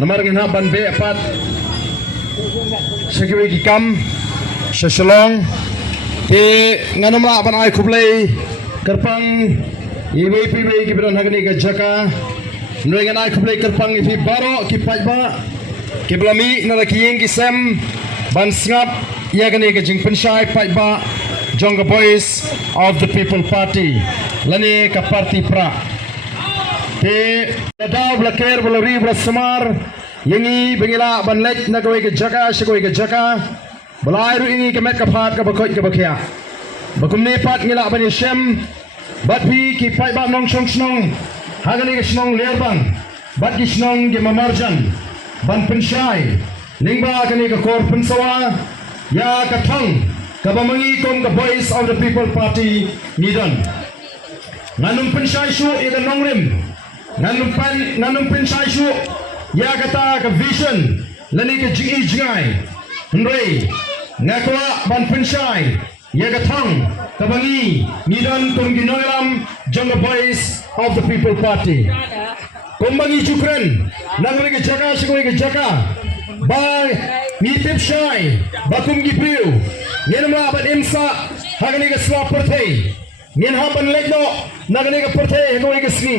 Namar ngin ban be pat shakri ki kam shashalong te nganam la ban ai khublei karpang iaphi be ki bran hagni ga jaka noi ngan ai khublei karpang iaphi baro ki pajba ki blami na ki yeng ki sem ban snap yagani ga jing penshai pajba jong the voice of the people party lani ka party pra te daw blaker blori blasmar yengi bengila banlek na goi ke jaka shagoi ke jaka balairu ini ke met ka phat ka bakhoi ke bakhya bakumne pat ngila bani shem bat bi ki pai ba nong song snong hagani ke snong lerbang bat ki snong ke mamarjan ban penshai lingba kani ka kor pensawa ya ka thong ka bamangi kom ka voice of the people party ymdon nganum penshai shu ida nongrim nganum penshai shu ya kata ka vision lani ka jingai ndrei ngakwa ban penshai ya ka thong ka bangi ymdon kom ginoram jong the voice of the people party kombangi chukren nangri ka jaka shikoi ka jaka ba ni tip shai bakum gi priu nenma ban imsa hagani ka swap perthei nen ha ban legno nagani ka perthei hagoi ka sni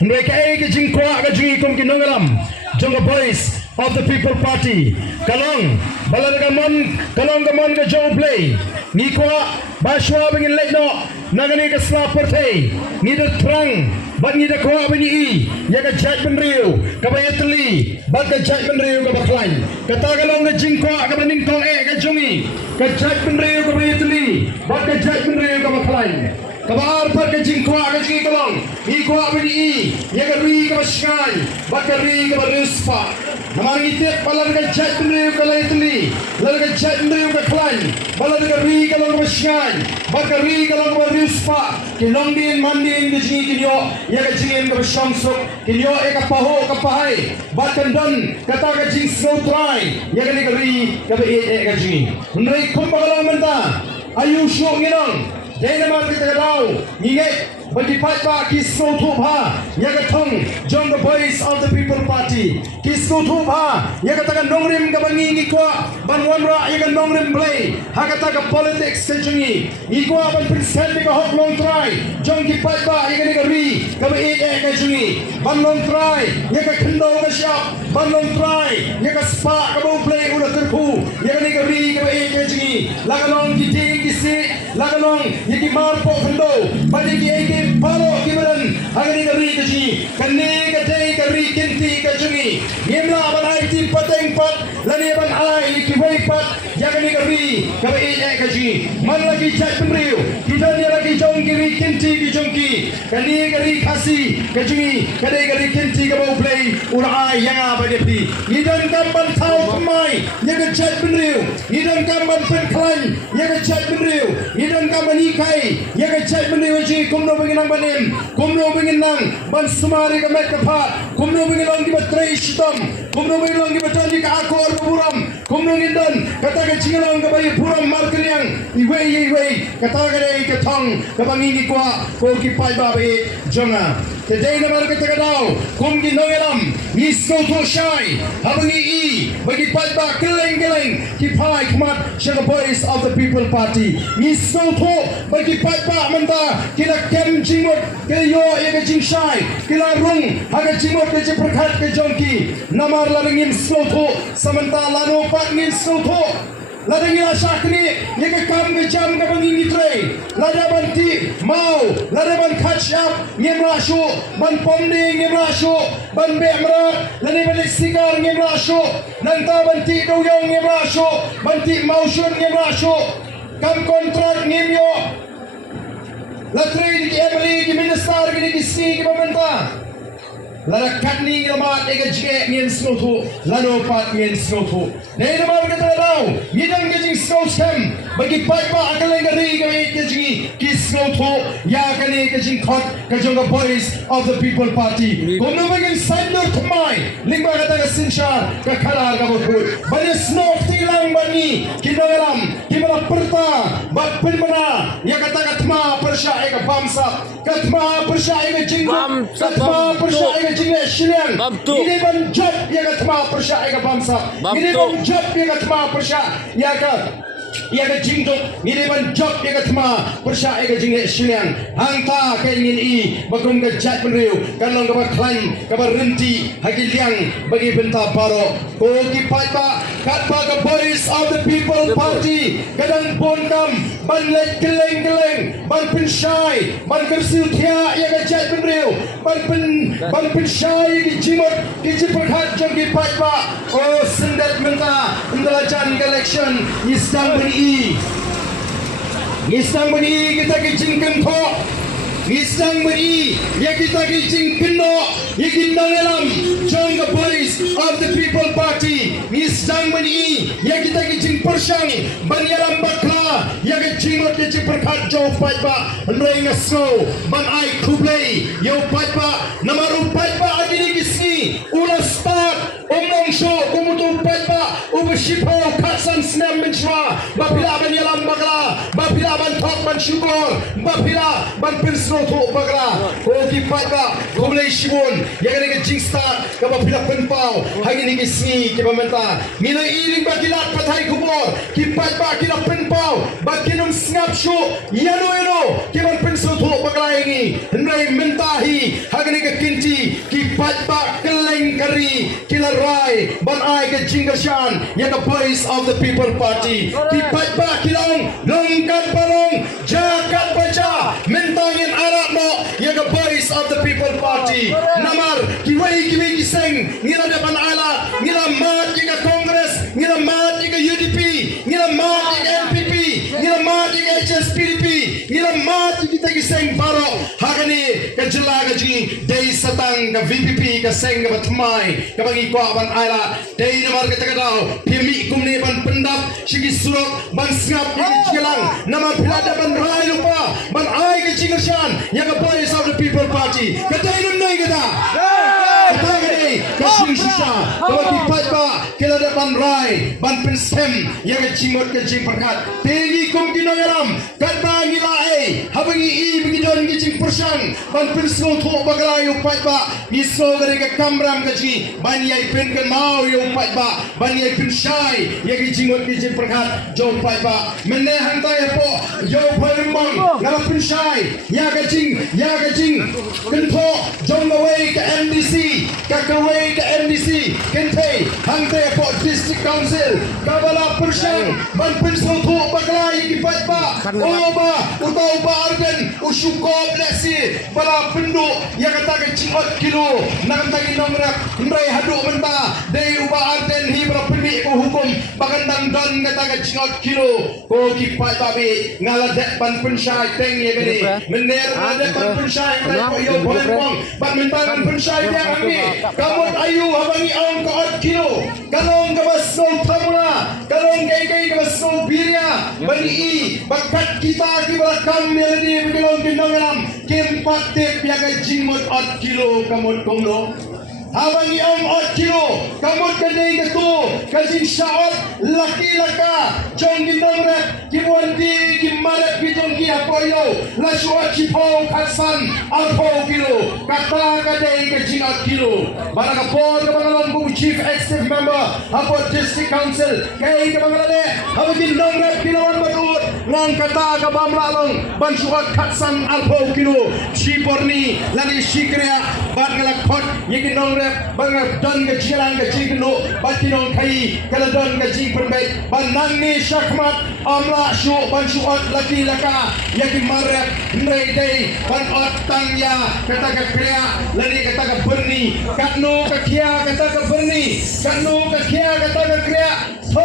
ndrei ka ai ka jingkwa ka jingi kom ki nongalam jong the voice of the people party kalong balargamon kalong gamon ka jong play ni kwa ba shwa bingin legno nagani ka swap perthei ni the trang ban ni the kwa bani I ya ka jait bynriew ka bayatli ban ka jait bynriew ka baklan kata kalong ka jingkwa ka baning kong ka jongi ka jait bynriew ka bayatli ban ka jait bynriew ka baklan kabar par ka jingkwa ka jingi kalong ni kwa bani I ya ka ri ka baskan ban ka ri ka barispa namang itip balar ka jait bynriew ka layatli lal ka jait bynriew ka klan balar ka ri ka long baskan ban ka ri ka long barispa kinong din mandin ka jingi kinyo ya ka jingin ka basyamsuk kinyo ka paho ka pahay bat kandan kata ka jing snow try ya ka ni ka ri ka ba ka jingi nrai kumbagalang manta ayu syok nginang dena ma kita daw ngingay bagi patba kisno thubha ya ka thong jong the voice of the people party kisno thubha ya ka taga nongrim ka bangi ni kwa ban wanra ya ka nongrim play ha ka taga politics ka jingi ni kwa ban present ka hok long try jong ki patba ya ka ni ka ri ka ba ka jingi ban long try ya ka khndo ka shop ban long try ya ka spa ka bo play ula terpu ya ka ni ka ri ka ba ka jingi la ka long ki ting ki si la ka long ya ki mar po khndo ban ki palo kibaran hagani ka ri ka ji kanne ka dei ka ri kinti ka jungi ngemla ban ai tin pateng pat lani ban ai ki wei pat yagani ka ri ka ba ka ji man lagi chat bynriew kita ni lagi jong ki ri kinti ki jongki kanne ka ri khasi ka jungi ka dei ka ri kinti ka ba play urai yanga ba depi ymdon kam ban thau kmai yaga chat bynriew ymdon kam ban pen klan yaga chat bynriew ymdon kam ban ikai yaga chat bynriew ji kumno nang banim kumno bingin nang ban sumari ka met ka phat kumno bingin long ki batrei shitam kumno bingin long ki batani ka akor buram kumno ymdon kata ka chingalong ka bai buram markriang iwei kata ka dei ka thong ka bangi ni kwa ko ki pai ba be jonga today na mar ka ta daw kum ki nongelam ni so to shai habangi I bagi pai ba keleng ki pai kmat shaka voice of the people party ni so to bagi pai ba manta kila kem jingmot ke yo ye ke jing shai kila rung haga jingmot ke je prakhat ke jongki namar lalangin slotho samanta lano pat ngin slotho ladangin shakri ye ke kam ke jam ka bangi nitre lada banti mau lada ban khatshap ngemra shu ban pomni ngemra shu ban bemra lani ban sigar ngemra shu nanta banti doyong ngemra shu banti mau shun ngemra shu kam kontrak ngemyo Latri ki Emily ki minister ki si ki pementa. Lara katni ki mat ega jike ngin snotho lano pat ngin snotho. Nei nama kita tahu ymdon ke jing snot kem bagi pat pa akaleng ri ke jing ki snotho ya kani ke jing khot ke jong voice of the people party. Kono bagi cyber kmai lingba kata ke sinsha ka khala ka bukul bani snow tilang bani kinagalam kimala perta bat pinmana ya kata katma persya ega bamsa katma persya ega jinggo katma persya ega jingge shilian ini ban job ya katma persya ega bamsa ini ban job ya katma persya ya ka ia jing dok ini ban job ia katma persya ia jing shilian hangta ke ingin I bagum ke jait bynriew kanong ka klan ka renti hagi liang bagi benta baro ko ki paiba katba ka boys of the people party kadang bondam ban lek geleng ban pensyai ban kersiu thia ia jait bynriew ban pensyai di jimot di jiperhat jong ki paiba oh sendat menta indalajan election istang Ngisang bani kita kicing kento, ngisang bani ya kita kicing keno, ya kita dalam jong the boys of the people party. Ngisang bani ya kita kicing persyang bani alam bakla ya kicing ot kicing perkat jauh paiba, nrei ngasno ban ai khublei yo paiba namaru paiba adini kisni ulas start omong show kumutu paiba ubashipau kyrshan snam menchwa bapila ban yalam bakla bapila ban thok ban shibun bapila ban pirsno tho bakla oki paiba khublei shibun ya ga jing start ka bapila penpau hagini kisni ke bamenta mina iling bakilat pathai kubor ki paiba kila penpau bakinum snap show yano ke ban pirsno tho bakla ingi nai mentahi hagini ke kinti ki paiba keleng kari kila rai ban ai ke kyrshan ya the voice of the people party ki paiba kilong longkat balong jagat baca mentangin arak no ya the voice of the people party namar kiwai kiseng ngila depan ala ngila mat ya kongres ngila mat ya UDP ngila mat ya NPP ngila mat ya HSPDP ngila mat kita kiseng baro hagani ka jela gaji dei satang ka VPP ka seng ka batmai ka bagi ko ban ala dei namar ka tagadaw pimi kumni ban pendap sigi surok ban snap ya jelang nama pilada ban rai lupa ban ai ka kyrshan ya ka voice of the people party ka dei nai kita Katagani, kasing sisa, bagi paiba, kila depan rai, ban pensem, yang kecimot kecing perkat, tinggi kum kinogaram, katba ngilai, habangi I begidon kecing persyang, ban penslo thok baglayu paiba, iso gari ke kamram kecing, ban yai pen ke mau yu paiba, ban yai pensyai, yang kecimot kecing perkat, jauh paiba, menehang tay po, jauh palimang, ngala pensyai, ya kecing, kento, jong away ke MDC. Kakaway ke MDC Kente Hangte po District Council Balah persyang ban pinsel thuk baglai ki paiba oba utau ba Ardent usyukop lesi bala penduk yang kata ke cingot kilo nak tagi nomrak ndai haduk menta dei uba Ardent hi bala pemik ko hukum bagandang don kata ke cingot kilo ko ki paiba be ngaladet ban pensyai teng ye gani mener ngaladet ban pensyai tai ko yo bolong ban mentangan pensyai dia kami kamot ayu habangi ang kaot kilo kalong kabasong tamuna kalong kay kabasong birya bani I bakat kita ki balakam melodi bilong dinongalam kempat tep ya kay jingmot ot kilo kamot komlo habangi ang ot kilo kamot kanay gato kajing syaot laki laka jong dinongret kiwanti kimaret bitong ki apoyo laswa chipong kyrshan alpo kilo kata kadai kajing ot kilo barang apod kabangalon kung chief executive member apod district council kay kabangalane habagin dinongret kilawan matut ngong kata kabamlalong bansuat kyrshan alpo kilo shiporni lani shikriya bat ngalakot yegin dinongret bangap don ke jilang ke jingno batinong kai kala don ke jing perbaik banang ni syakmat amla syu ban syuat laki laka yakin maret ndai dei ban otang ya kata ke kriya lani kata ke berni katno ke kia kata ke berni katno ke kia kata ke kriya so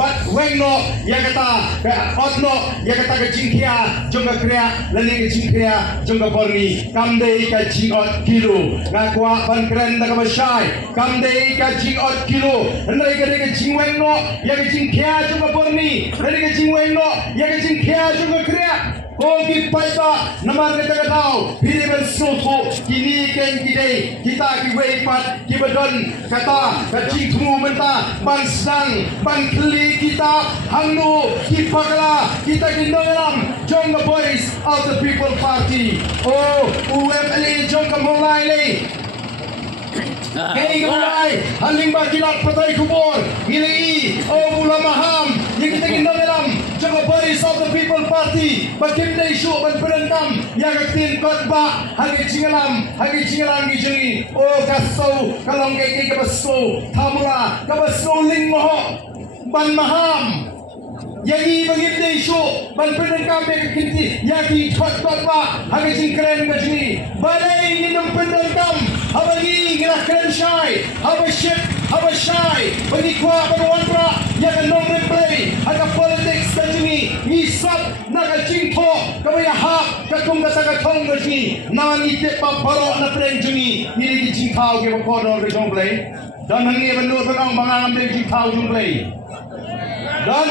bat wengno ya kata ke otno ya kata ke jingkia jong ke kriya lani ke jingkia jong ke berni kamdei ke jingot kilo ngakwa ban keren tak masyai kamdei ka jingot kilo ndai ke jingwengno ya ke jingkia jong ke berni ndai ke jingwengno ya ke jingkia jong ke kriya Kogi paita naman kita tahu hiriman suatu kini ken kini kita kiwei pat kibadon kata kacing temu mentah ban sedang ban keli kita hangnu kipakla kita kindolam jong the boys of the people party oh UMLA jong kamulai le Kay kamulai haling bagilat patay kubor ngili oh mula maham yang kita kindolam jong the boys of the people party bakim day show ban perendam yang ketin kotba hagi cingalam gijeni oh kasau kalong kay kabaso tamura kabaso ling moho ban maham yagi bagim day show ban perendam be kinti yagi kotba hagi cingkren gijeni balai nginum perendam habagi ngira kyrshan haba shy bagi kwa banwanra yang nong replay aga politics tajini ngisap naga jingtho kabaya hak katung kata thong gani nani te pa baro na preng juni ni jingthau ke ko do ke jong play dan hangi bandu tang bangam de jingthau jong play dan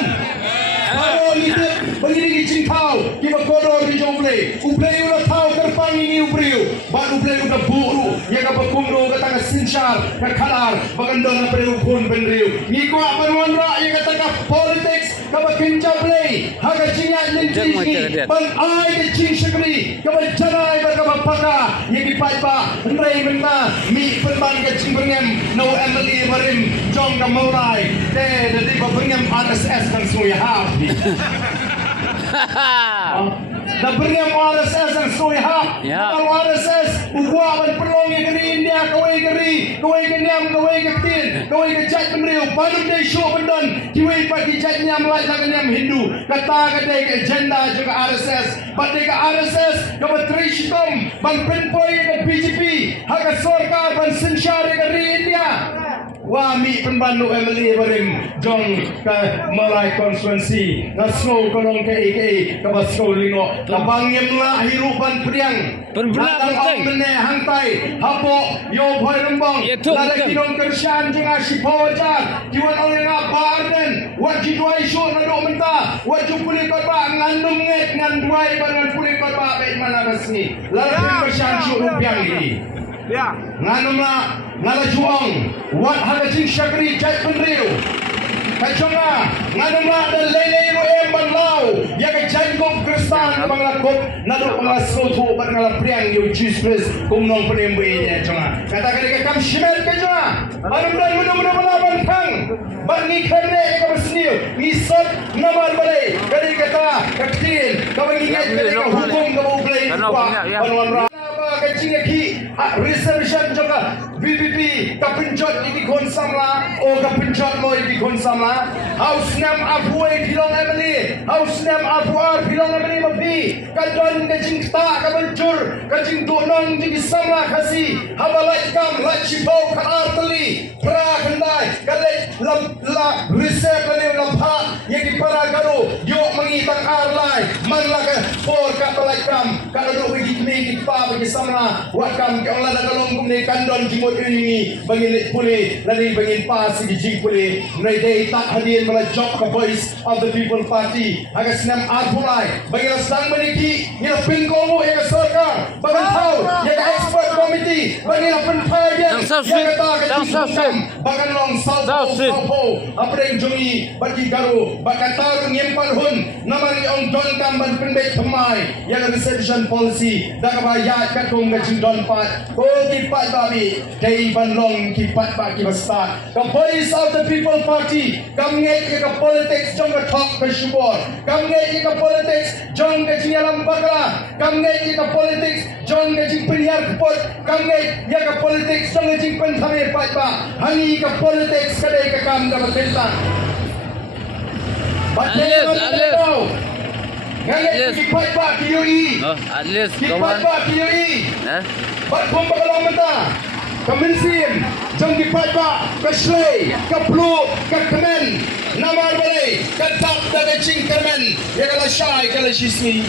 Kalau ni bagi jingthau kita kodo di jomble ublei udah tahu kerpang ini ubriu baru ublei udah buru ya ka bakumdo ka tanga sinchar ka khalar bagandon na preu pun bynriew ni ko apan ra ya ka tanga politics ka bakinja play haga jinga linti ban ai ke jing shakri ka janai ba ka bapaka ni bipai ba rei menta mi perban ka jing bengem no emily barim jong ka maurai te de ba bengem RSS kan suya ha na bengem RSS ang suya ha ang RSS uwa ban perlong negeri India kawai kenyam kawai ketin kawai ke jait bynriew balum dei show bendon kiwei pagi jait nyam lai la kenyam Hindu kata kadai ke agenda juga RSS badai ke RSS ke bateri shikom ban penpoi ke BJP haka sarkar ban sinshar ke India Wami penbandu Emily Barim jong ke Malay konstituensi ngasno kolong ke ke basko lingo labang yemla hirupan priang natang ong mene hangtai hapo yo boy rembong lada kidong kyrshan jenga shipojan diwan oleh ngapa Ardent wajib duai show nadok menta wajib pulih kotba ngandung nget ngan duai bangan pulih kotba baik mana resmi lada kyrshan show rupiang ini ya nganumla ngala juang wat haka jing shakri jait bynriew kajonga nganumla dan lele ro balah ya ka jait kong Khristan banglakop nado pangasoto bat ngala priang yo Jesus kumnong penembe nya jonga kata kali ka kam shimet ka jonga anum dan mudah melawan kang bat ni khane ka besniu ngisot namal balai kali kata kaktin ka bangingat ka hukum ka ublei panwan kacing ki reservation juga BBP kapinjot di kon samla o kapinjot loy di kon samla house nam apuai pilong emily house nam apuar pilong emily mapi kadon kacing ta kabeljur kacing donong di samla kasi habalai kam lachipau karteli pra kendai kalai la reserve le lampa yang di para garu yo mengitang arlai manlaga for kabalai kam kalau bagi kini pa bagi samla wakam ke Allah dalam kumne kandon jimut ini bagi pulih lari bagi pas di jing pulih mereka tak hadir pada job ke voice of the people party agak senam arpulai bagi sedang meniki ni pingkomu yang sarkar bagi tahu yang expert committee bagi penpai dia yang kata bagi long salpo apa yang jongi bagi garu bagi tahu nyempal hun nama ymdon kamban pendek pemai yang reception policy dah kebayat katung jing pat ko kipat babi dei banlong kipat ba kibasta the voice of the people party kam ngai ke politics jong ke thok ke shibun kam ngai ke politics jong ke jingalam bakla kam ngai ke politics jong ke jing penyiar pot kam ngai ya ke politics jong ke jing pen thame pat ba hangi ke politics kadai ke kam ka betentang Ngayon, kipat ba KUE? Kipat ba KUE? Ba't kung bagalong mata? Kaminsin, jong kipat ba? Khublei, kaplu, kakmen, naman balay, katap da kaching karmen, yakala shy, kala shismi.